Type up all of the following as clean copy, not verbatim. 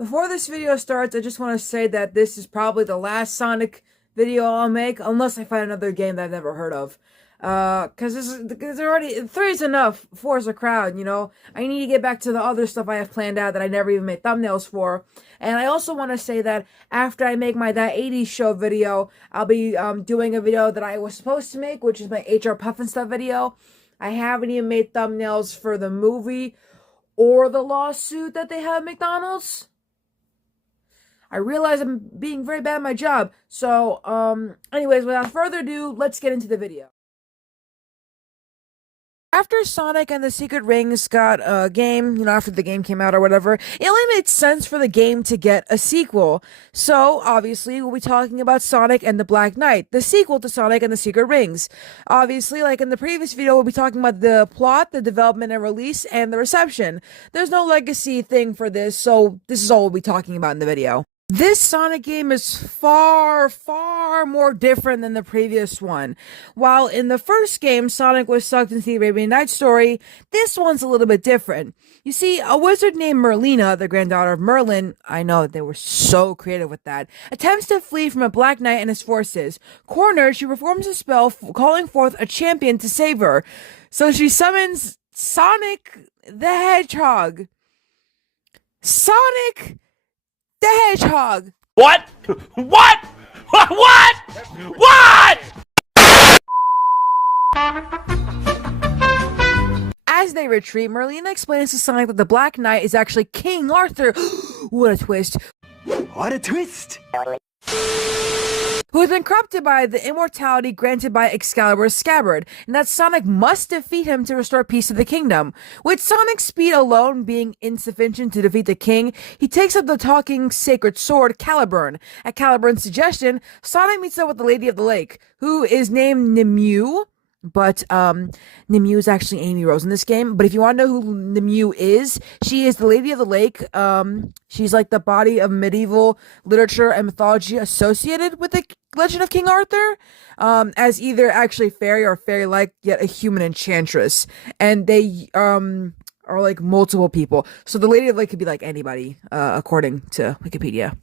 Before this video starts, I just want to say that this is probably the last Sonic video I'll make, unless I find another game that I've never heard of. Cause three is enough. Four is a crowd, you know? I need to get back to the other stuff I have planned out that I never even made thumbnails for. And I also want to say that after I make my That 80s Show video, I'll be, doing a video that I was supposed to make, which is my HR Pufnstuf video. I haven't even made thumbnails for the movie or the lawsuit that they have at McDonald's. I realize I'm being very bad at my job. So, anyways, without further ado, let's get into the video. After Sonic and the Secret Rings got a game, you know, after the game came out or whatever, it only made sense for the game to get a sequel. So, obviously, we'll be talking about Sonic and the Black Knight, the sequel to Sonic and the Secret Rings. Obviously, like in the previous video, we'll be talking about the plot, the development and release, and the reception. There's no legacy thing for this, so this is all we'll be talking about in the video. This Sonic game is far, far more different than the previous one. While in the first game, Sonic was sucked into the Arabian Nights story, this one's a little bit different. You see, a wizard named Merlina, the granddaughter of Merlin, I know they were so creative with that, attempts to flee from a Black Knight and his forces. Cornered, she performs a spell calling forth a champion to save her. So she summons Sonic the Hedgehog. Sonic the Hedgehog. What? What? What? What? As they retreat, Merlina explains to Sonic that the Black Knight is actually King Arthur. What a twist. What a twist! Who has been corrupted by the immortality granted by Excalibur's scabbard, and that Sonic must defeat him to restore peace to the kingdom. With Sonic's speed alone being insufficient to defeat the king, he takes up the talking sacred sword, Caliburn. At Caliburn's suggestion, Sonic meets up with the Lady of the Lake, who is named Nimue. But Nimue is actually Amy Rose in this game. But if you want to know who Nimue is, she is the Lady of the Lake. She's like the body of medieval literature and mythology associated with the Legend of King Arthur, as either actually fairy or fairy-like, yet a human enchantress. And they are like multiple people. So the Lady of the Lake could be like anybody, according to Wikipedia.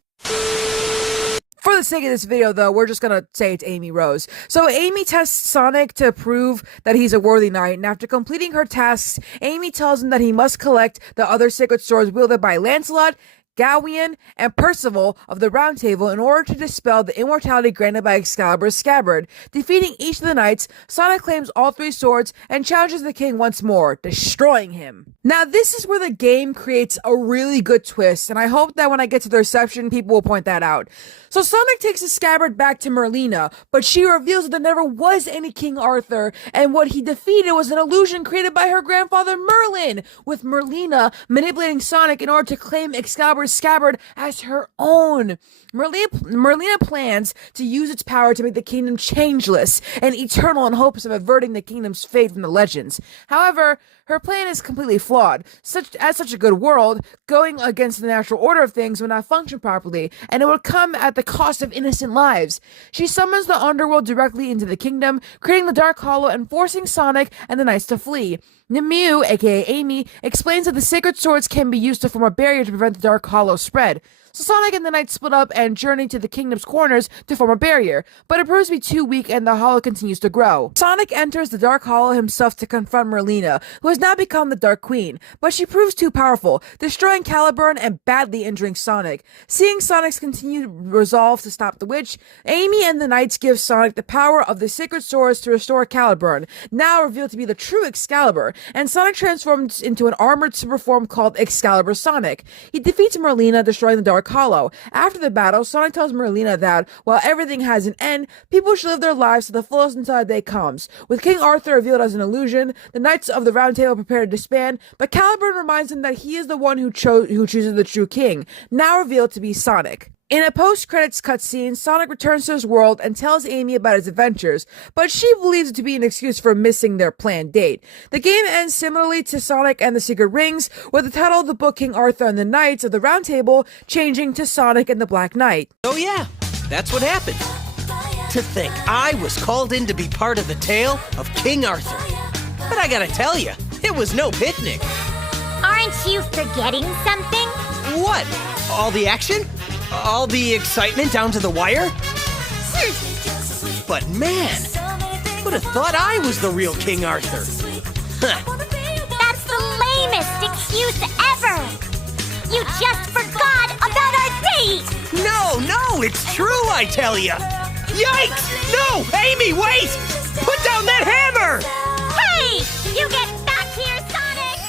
For the sake of this video, though, we're just gonna say it's Amy Rose. So Amy tests Sonic to prove that he's a worthy knight, and after completing her tasks, Amy tells him that he must collect the other sacred swords wielded by Lancelot, Gawain, and Percival of the Round Table in order to dispel the immortality granted by Excalibur's scabbard. Defeating each of the knights, Sonic claims all three swords and challenges the king once more, destroying him. Now, this is where the game creates a really good twist, and I hope that when I get to the reception, people will point that out. So Sonic takes the scabbard back to Merlina, but she reveals that there never was any King Arthur, and what he defeated was an illusion created by her grandfather Merlin, with Merlina manipulating Sonic in order to claim Excalibur's scabbard as her own. Merlina plans to use its power to make the kingdom changeless and eternal in hopes of averting the kingdom's fate from the legends. However, her plan is completely flawed. Such a good world, going against the natural order of things would not function properly, and it would come at the cost of innocent lives. She summons the underworld directly into the kingdom, creating the Dark Hollow and forcing Sonic and the knights to flee. Nimue, aka Amy, explains that the sacred swords can be used to form a barrier to prevent the Dark Hollow spread. So Sonic and the Knights split up and journey to the kingdom's corners to form a barrier, but it proves to be too weak and the hollow continues to grow. Sonic enters the Dark Hollow himself to confront Merlina, who has now become the Dark Queen, but she proves too powerful, destroying Caliburn and badly injuring Sonic. Seeing Sonic's continued resolve to stop the witch, Amy and the Knights give Sonic the power of the sacred swords to restore Caliburn, now revealed to be the true Excalibur, and Sonic transforms into an armored super form called Excalibur Sonic. He defeats Merlina, destroying the Dark Hollow. After the battle, Sonic tells Merlina that, while everything has an end, people should live their lives to the fullest until that day comes. With King Arthur revealed as an illusion, the Knights of the Round Table prepare to disband, but Caliburn reminds him that he is the one who chooses the true king, now revealed to be Sonic. In a post-credits cutscene, Sonic returns to his world and tells Amy about his adventures, but she believes it to be an excuse for missing their planned date. The game ends similarly to Sonic and the Secret Rings, with the title of the book King Arthur and the Knights of the Round Table changing to Sonic and the Black Knight. Oh yeah, that's what happened. To think I was called in to be part of the tale of King Arthur. But I gotta tell you, it was no picnic. Aren't you forgetting something? What? All the action? All the excitement down to the wire? But man, who'd have thought I was the real King Arthur? Huh. That's the lamest excuse ever! You just forgot about our date! No, it's true, I tell ya! Yikes! No! Amy, wait! Put down that hammer! Hey! You get back here, Sonic!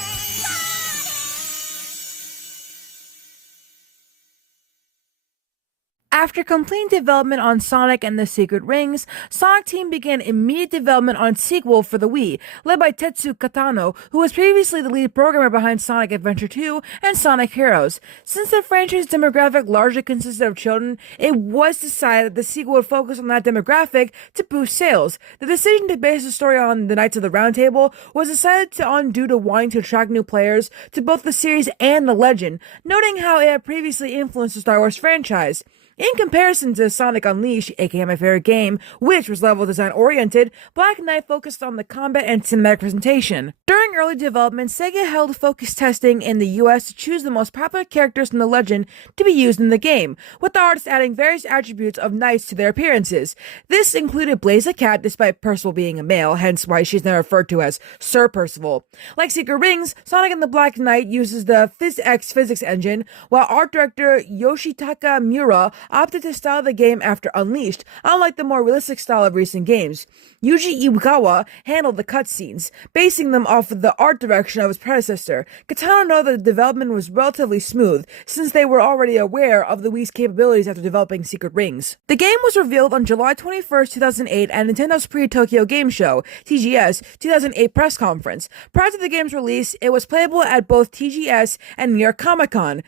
After completing development on Sonic and the Secret Rings, Sonic Team began immediate development on sequel for the Wii, led by Tetsu Katano, who was previously the lead programmer behind Sonic Adventure 2 and Sonic Heroes. Since the franchise demographic largely consisted of children, it was decided that the sequel would focus on that demographic to boost sales. The decision to base the story on the Knights of the Round Table was decided on due to wanting to attract new players to both the series and the legend, noting how it had previously influenced the Star Wars franchise. In comparison to Sonic Unleashed, aka my favorite game, which was level design oriented, Black Knight focused on the combat and cinematic presentation. During early development, Sega held focus testing in the US to choose the most popular characters from the legend to be used in the game, with the artists adding various attributes of knights to their appearances. This included Blaze Cat, despite Percival being a male, hence why she's now referred to as Sir Percival. Like Secret Rings, Sonic and the Black Knight uses the PhysX physics engine, while art director Yoshitaka Miura opted to style the game after Unleashed, unlike the more realistic style of recent games. Yuji Iwakawa handled the cutscenes, basing them off of the art direction of his predecessor. Katana noted that the development was relatively smooth, since they were already aware of the Wii's capabilities after developing Secret Rings. The game was revealed on July 21st, 2008 at Nintendo's Pre-Tokyo Game Show, TGS, 2008 press conference. Prior to the game's release, it was playable at both TGS and New York Comic-Con.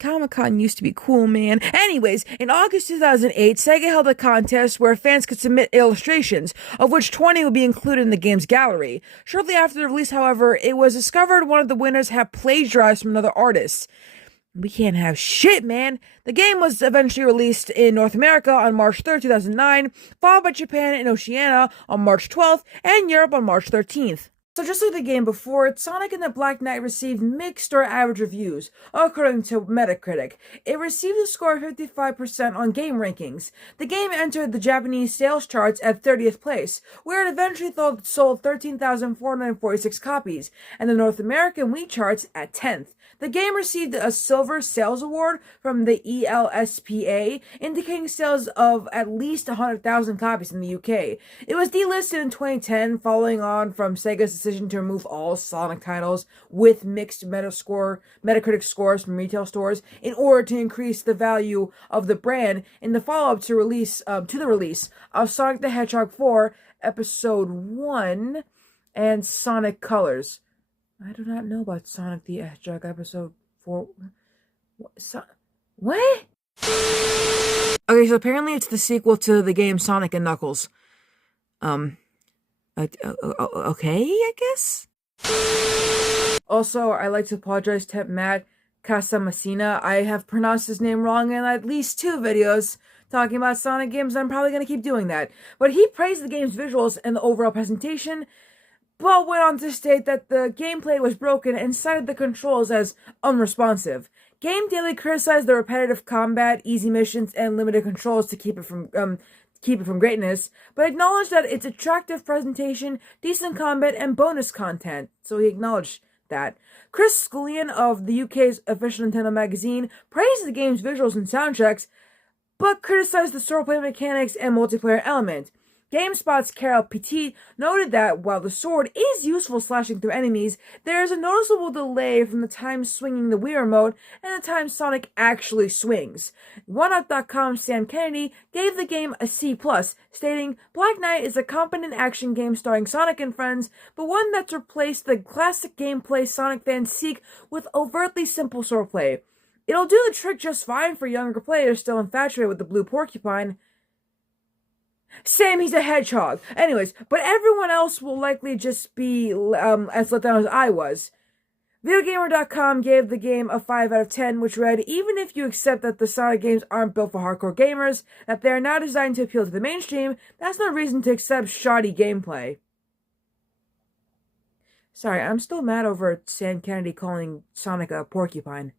Comic-Con used to be cool, man. Anyways, in August 2008, Sega held a contest where fans could submit illustrations, of which 20 would be included in the game's gallery. Shortly after the release, however, it was discovered one of the winners had plagiarized from another artist. We can't have shit, man. The game was eventually released in North America on March 3rd, 2009, followed by Japan and Oceania on March 12th, and Europe on March 13th. So just like the game before, Sonic and the Black Knight received mixed or average reviews, according to Metacritic. It received a score of 55% on game rankings. The game entered the Japanese sales charts at 30th place, where it eventually sold 13,446 copies, and the North American Wii charts at 10th. The game received a Silver Sales Award from the ELSPA, indicating sales of at least 100,000 copies in the UK. It was delisted in 2010, following on from Sega's decision to remove all Sonic titles with mixed Metacritic scores from retail stores in order to increase the value of the brand in the follow-up to the release of Sonic the Hedgehog 4 Episode 1 and Sonic Colors. I do not know about Sonic the Hedgehog Episode 4. What? Okay, so apparently it's the sequel to the game Sonic and Knuckles. Okay, I guess? Also, I'd like to apologize to Matt Casamassina. I have pronounced his name wrong in at least 2 videos talking about Sonic games, and I'm probably going to keep doing that. But he praised the game's visuals and the overall presentation, but went on to state that the gameplay was broken and cited the controls as unresponsive. Game Daily criticized the repetitive combat, easy missions, and limited controls to keep it from greatness, but acknowledged that its attractive presentation, decent combat, and bonus content. So he acknowledged that. Chris Scullion of the UK's official Nintendo magazine praised the game's visuals and soundtracks, but criticized the swordplay mechanics and multiplayer element. GameSpot's Carol Petit noted that while the sword is useful slashing through enemies, there is a noticeable delay from the time swinging the Wii remote and the time Sonic actually swings. OneUp.com's Sam Kennedy gave the game a C+, stating, Black Knight is a competent action game starring Sonic and friends, but one that's replaced the classic gameplay Sonic fans seek with overtly simple swordplay. It'll do the trick just fine for younger players still infatuated with the blue porcupine. Sam, he's a hedgehog. Anyways, but everyone else will likely just be as let down as I was. VideoGamer.com gave the game a 5 out of 10, which read, even if you accept that the Sonic games aren't built for hardcore gamers, that they are now designed to appeal to the mainstream, that's no reason to accept shoddy gameplay. Sorry, I'm still mad over Sam Kennedy calling Sonic a porcupine.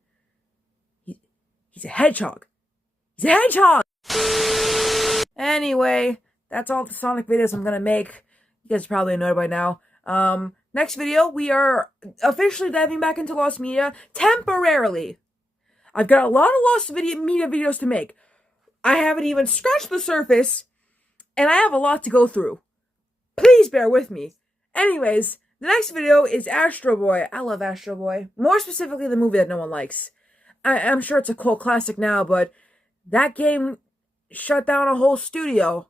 He's a hedgehog. He's a hedgehog! Anyway, that's all the Sonic videos I'm gonna make. You guys are probably annoyed by now. Next video, we are officially diving back into Lost Media temporarily. I've got a lot of Lost Media videos to make. I haven't even scratched the surface, and I have a lot to go through. Please bear with me. Anyways, the next video is Astro Boy. I love Astro Boy. More specifically, the movie that no one likes. I'm sure it's a cult classic now, but that game shut down a whole studio.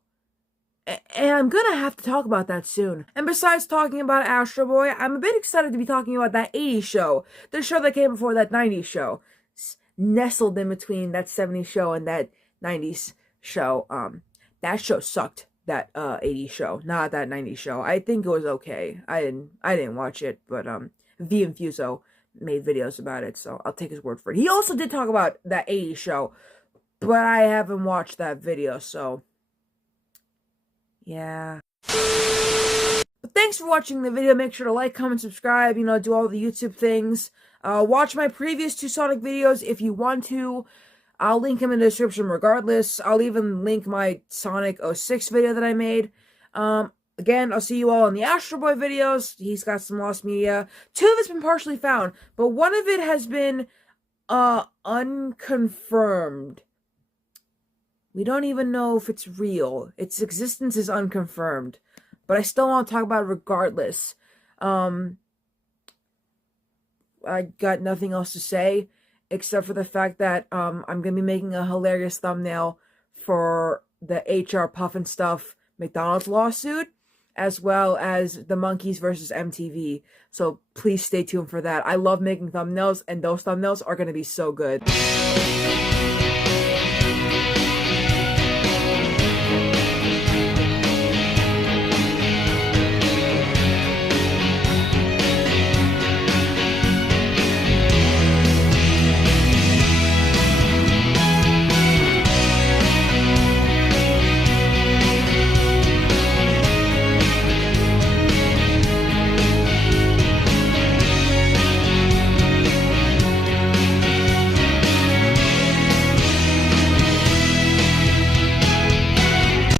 And I'm gonna have to talk about that soon. And besides talking about Astro Boy, I'm a bit excited to be talking about that 80s show. The show that came before that 90s show. Nestled in between that 70s show and that 90s show. That show sucked. That 80s show, not that 90s show. I think it was okay. I didn't watch it, but V Infuso made videos about it, so I'll take his word for it. He also did talk about that 80s show, but I haven't watched that video, so yeah. But thanks for watching the video. Make sure to like, comment, subscribe, do all the YouTube things. Watch my previous 2 Sonic videos if you want to. I'll link them in the description regardless. I'll even link my Sonic 06 video that I made. Again, I'll see you all in the Astro Boy videos. He's got some Lost Media. 2 of it's been partially found, but 1 of it has been unconfirmed. We don't even know if it's real. Its existence is unconfirmed, but I still want to talk about it regardless. I got nothing else to say except for the fact that I'm going to be making a hilarious thumbnail for the HR Pufnstuf McDonald's lawsuit, as well as the Monkeys versus MTV. So please stay tuned for that. I love making thumbnails, and those thumbnails are going to be so good.